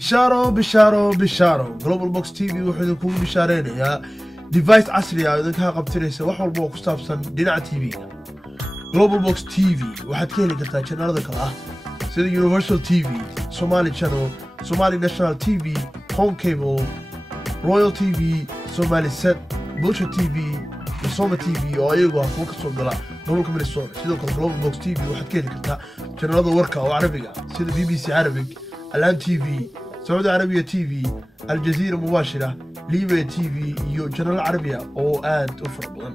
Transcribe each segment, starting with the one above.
bisharo Globalbox TV wuxuu ku bishaareynaya device casri ah oo ka qabtiraysa wax walba oo ku saabsan dhinaca TV Globalbox TV waxaad ka heli kartaa channelada kala ah sida Universal TV, Somali Channel, Somali National TV, Home Cable, Royal TV, Somali Set, Bulsha TV, Soma TV oo ayagu ah kuwa ka soo gala gobolka Minnesota. Sidoo kale Globalbox TV waxaad ka heli kartaa channelada warka oo Carabiga sida BBC Arabic, Alan TV, سعودي عربية TV, الجزيرة مباشرة, ليبيا TV iyo channel Carabiya oo aad u fara badan.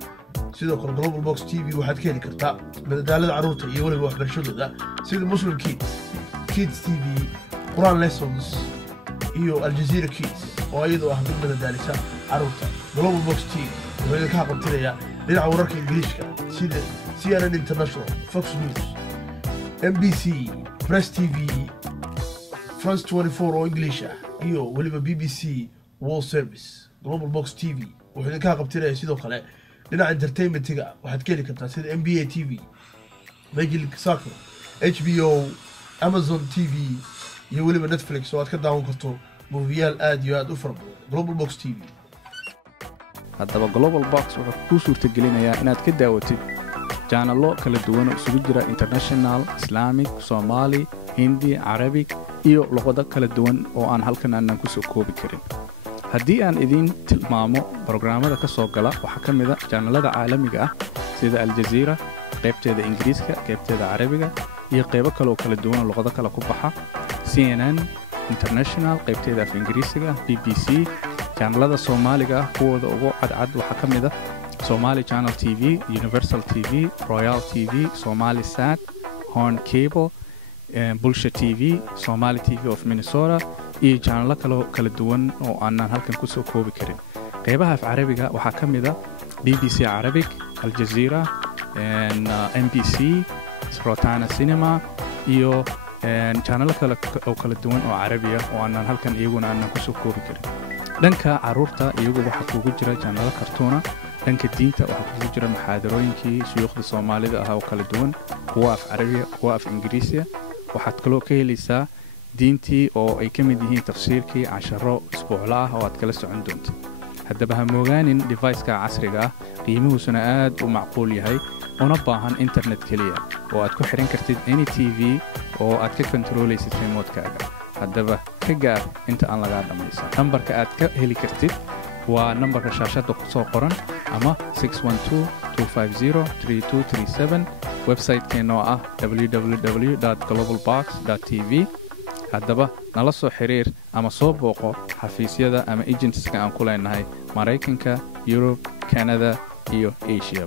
Sidoo kale Globalbox TV waxaad ka heli kartaa madadaalada carruurta iyo waliba waxbarashadooda sida Muslim Kids TV, Quran Lessons iyo Aljazeera Kids oo iyadoo ah mid madadaalisa carruurta. Globalbox TV wuxuu ka qabtiraya dhinaca wararka Ingiriiska sida CNN International, Fox News, NBC, Press TV, France 24 oo English ah iyo waliba BBC World Service. Globalbox TV wuxuu ka qabtiraya sidoo kale dhinaca entertainment-ga waxaad ka heli kartaa sida NBA TV, Major League Soccer, HBO, Amazon TV iyo waliba Netflix oo aad ka daawan karto movieyaal aad iyo aad u fara badan. Globalbox TV haddaba Globalbox wuxuu kuu suurtagelinayaa inaad ka daawatid channelo kala duwan oo isugu jira international, Islamic, Somali, Hindi, Arabic iyo luqado kala duwan oo aan halkan aanan ku soo koobi karin. haddii aan idin tilmaamo barnaamijyada ka soo gala waxa ka mid ah channelada caalamiga ah sida Aljazeera qaybteeda Ingiriiska, qaybteeda Carabiga iyo qaybo kale oo kala duwan oo luqado kala ku baxa, CNN International qaybteeda af Ingiriisiga, BBC channelada Soomaaliga ah kuwooda ugu cadcad waxa ka mid ah Somali Channel TV, Universal TV, Royal TV, Somali Sat, Horn Cable, Bulsha TV, Somali TV of Minnesota iyo channelo kala duwan oo aanan halkan ku soo koobi karin. qaybaha af Carabiga waxa ka mid ah BBC Arabic, Aljazeera, NBC, Rotana Cinema iyo channelo kala duwan oo Carabi ah oo aanan halkan iyaguna aanan ku soo koobi karin. dhanka carruurta iyagu waxa kugu jira channelo kartoona, dhanka diinta waxa kugu jira maxaadarooyinkii shuyuukhda Soomaalida ah oo kala duwan, kuwa af Carabiga, kuwa af Ingiriisiga. waxaad kaloo ka helaysaa diintii oo ay ka mid yihiin tafsiirkii, casharo isbuucla ah oo aad kala socon doonto. haddaba ha moogaanin device-ka casriga ah qiimihiisuna aad u macquul yahay una baahan internet keliya oo aad ku xiran kartid any TV oo aad ka kontroolaysid remote-kaaga. haddaba ka gaar inta aan lagaa dhammaysan. nambarka aad ka heli kartid waa nambarka shaashadda ku soo qoran ama 612-250-3237. website-keena oo ah www.globalbox.tv. haddaba nala soo xiriir ama soo booqo xafiisyada ama agencies-ka aan ku leenahay Maraykanka, Europe, Canada iyo Asia.